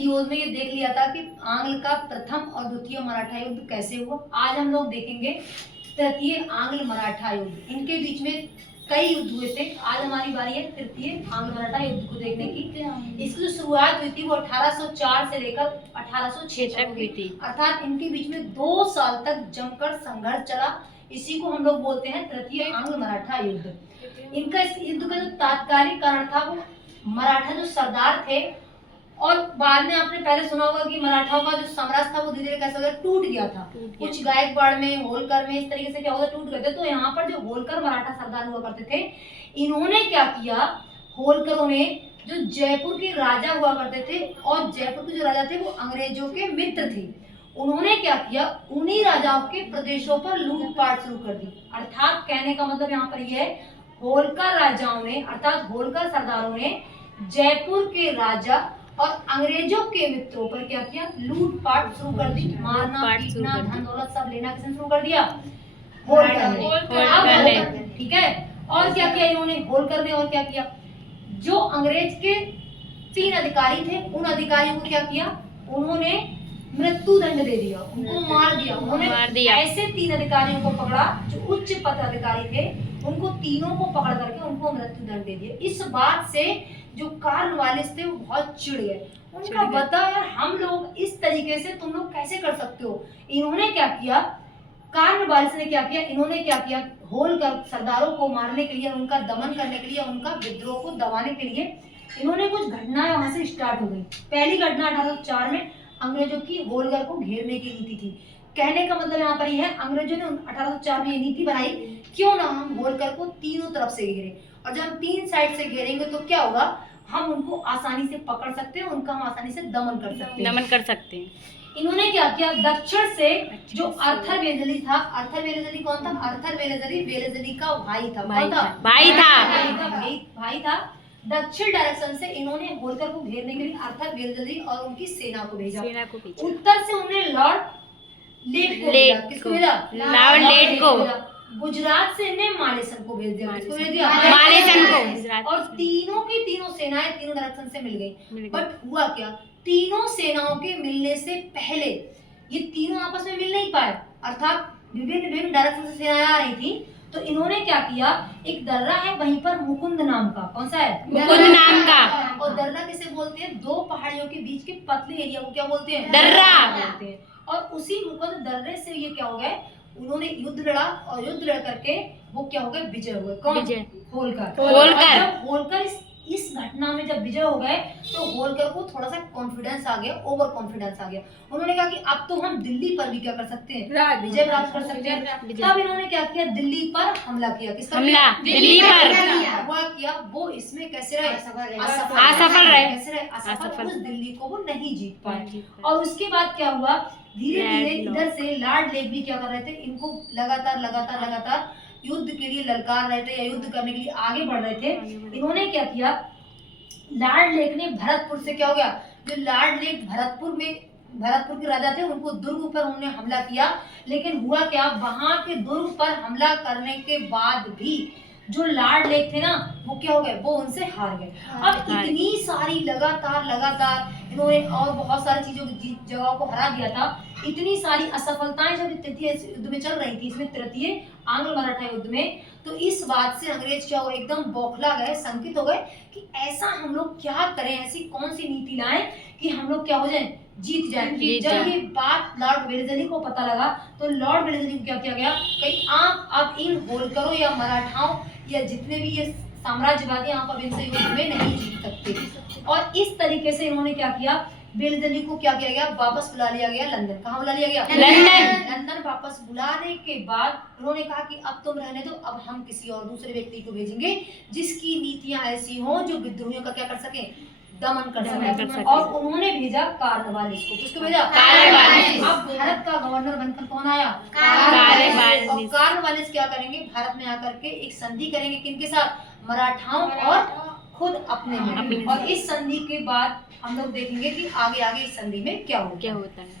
Videos में ये देख लिया था कि आंग्ल का प्रथम और द्वितीय मराठा युद्ध कैसे हुआ। आज हम लोग देखेंगे तृतीय आंग्ल मराठा युद्ध। इनके बीच में कई युद्ध हुए थे। आज हमारी बारी है तृतीय आंग्ल मराठा युद्ध को देखने की। इसकी जो शुरुआत हुई थी वो 1804 से लेकर 1806 तक हुई थी, अर्थात इनके बीच में 2 साल तक जमकर संघर्ष चला। इसी को हम लोग बोलते हैं तृतीय आंग्ल मराठा युद्ध। इनका इस युद्ध का जो तात्कालिक कारण था वो मराठा जो सरदार थे, और बाद में आपने पहले सुना होगा कि मराठाओं का जो साम्राज्य था वो धीरे धीरे कैसे हो गया, टूट गया था। कुछ गायकवाड़ में, होलकर में, इस तरीके से क्या होगा, टूट गए थे। तो यहाँ पर जो होलकर मराठा सरदार हुआ करते थे, इन्होंने क्या किया, होलकरों ने जो जयपुर के राजा हुआ करते थे, और जयपुर के जो राजा थे वो अंग्रेजों के मित्र थे, उन्होंने क्या किया, उन्हीं राजाओं के प्रदेशों पर लूटपाट शुरू कर दी। अर्थात कहने का मतलब यहाँ पर यह है, होलकर राजाओं ने अर्थात होलकर सरदारों ने जयपुर के राजा और अंग्रेजों के मित्रों पर क्या किया, लूटपाट शुरू कर दी। मारना पीटना, धन दौलत सब लेना किसने शुरू कर दिया, होलकर ने। ठीक है, और क्या किया इन्होंने, होलकर ने और क्या किया, जो अंग्रेज के 3 अधिकारी थे, उन अधिकारियों को क्या किया, उन्होंने मृत्यु दंड दे दिया, उनको मार दिया। उन्होंने ऐसे 3 अधिकारियों को पकड़ा जो उच्च पदाधिकारी थे, उनको तीनों को पकड़ करके उनको मृत्यु दंड दे दिया। इस बात से जो कार्नवालिस थे वो बहुत चिढ़ गए। उनका बता यार, हम लोग इस तरीके से तुम लोग कैसे कर सकते हो। इन्होंने क्या किया, कार्नवालिस ने क्या किया, इन्होंने क्या किया, होलकर सरदारों को मारने के लिए, उनका दमन करने के लिए, उनका विद्रोह को दबाने के लिए इन्होंने कुछ घटनाएं वहां से स्टार्ट हो गई। पहली घटना 1804 में अंग्रेजों की होलकर को घेरने की नीति थी। कहने का मतलब यहाँ पर यह है, अंग्रेजों ने 1804 में ये नीति बनाई, क्यों ना हम होलकर को तीनों तरफ से घेरें, और जब हम 3 साइड से घेरेंगे तो क्या होगा, हम उनको आसानी से पकड़ सकते हैं, उनका हम आसानी से दमन कर सकते हैं। इन्होंने क्या किया, दक्षिण से जो अर्थर वेलेज़ली था, अर्थर वेलेज़ली कौन था, अर्थर वेलेज़ली का भाई था, भाई था। दक्षिण डायरेक्शन से इन्होंने होलकर को घेरने के लिए अर्थर वेलेज़ली और उनकी सेना को भेजा। उत्तर से उन्होंने लॉर्ड लेट को भेजा। किसको भेजा, लॉर्ड लेट को। गुजरात से इन्हें मालेसन को भेज दिया। किसको भेज दिया, मालेसन को। और तीनों की तीनों सेनाएं तीनों डायरेक्शन से मिल गई। बट हुआ क्या, तीनों सेनाओं के मिलने से पहले ये तीनों आपस में मिल नहीं पाए, अर्थात विभिन्न डायरेक्शन से सेनाएं आ रही थी। तो इन्होंने क्या किया, एक दर्रा है वहीं पर मुकुंद नाम का, कौन सा है, मुकुंद नाम का। और दर्रा किसे बोलते हैं, 2 पहाड़ियों के बीच के पतले एरिया को क्या बोलते हैं, दर्रा बोलते हैं। और उसी मुकुंद दर्रे से ये क्या हो गए, उन्होंने युद्ध लड़ा, और युद्ध लड़ करके वो क्या हो गए, विजय हुए। कौन, होलकर। होलकर इस घटना में जब विजय हो गए तो होलकर को थोड़ा सा कॉन्फिडेंस आ गया, ओवर कॉन्फिडेंस आ गया। उन्होंने कहा कि अब तो हम दिल्ली पर भी क्या कर सकते हैं, विजय प्राप्त कर सकते हैं। तब इन्होंने क्या किया, दिल्ली पर हमला किया। किस पर, दिल्ली पर हुआ किया। वो इसमें कैसे रहे, असफल रहे। कैसे रहे, असफल। उस दिल्ली को वो नहीं जीत पाए। और उसके बाद क्या हुआ, धीरे धीरे इधर से लॉर्ड लेक भी क्या कर रहे थे, इनको लगातार युद्ध के लिए ललकार रहे थे, या युद्ध करने के लिए आगे बढ़ रहे थे। इन्होंने क्या किया, लॉर्ड लेक ने भरतपुर से क्या हो गया, जो लॉर्ड लेक भरतपुर के राजा थे, उनको दुर्ग पर उन्होंने हमला किया। लेकिन हुआ क्या, वहां के दुर्ग पर हमला करने के बाद भी जो लॉर्ड लेक थे ना, वो क्या हो गए, वो उनसे हार गए। अब इतनी सारी लगातार इन्होंने और बहुत सारी चीजों की जगहों को हरा दिया था। इतनी सारी असफलताएं जब तृतीय युद्ध में चल रही थी, इसमें तृतीय आंग्ल मराठा युद्ध में, तो इस बात से अंग्रेज क्या हुए, एकदम बौखला गए, शंकित हो गए कि ऐसा हम लोग क्या करें, ऐसी कौन सी नीति लाएं कि हम लोग क्या हो जाए, जीत जाए। जब ये बात लॉर्ड वेलेज़ली को पता लगा तो लॉर्ड वेलेज़ली को क्या किया गया, कहीं आप अब इन होलकरों या मराठाओं या जितने भी ये साम्राज्यवादी आप अब इनसे युद्ध में नहीं जीत सकते। और इस तरीके से इन्होंने क्या किया, वेलेज़ली को क्या किया गया, वापस बुला लिया गया लंदन। कहाँ बुला लिया गया, लंदन वापस बुलाने के बाद उन्होंने कहा कि अब तुम रहने दो, अब हम किसी और दूसरे व्यक्ति को भेजेंगे जिसकी नीतियां ऐसी हों जो विद्रोहियों का क्या कर सके, दमन कर सके। और उन्होंने भेजा कार्नवालिस को। किसको भेजा, कार्नवालिस। अब भारत का गवर्नर बनकर कौन आया, कार्नवालिस। और कार्नवालिस क्या करेंगे, भारत में आकर के एक संधि करेंगे, किनके साथ, मराठाओं और खुद अपने में। और इस संधि के बाद हम लोग देखेंगे कि आगे इस संधि में क्या होता है।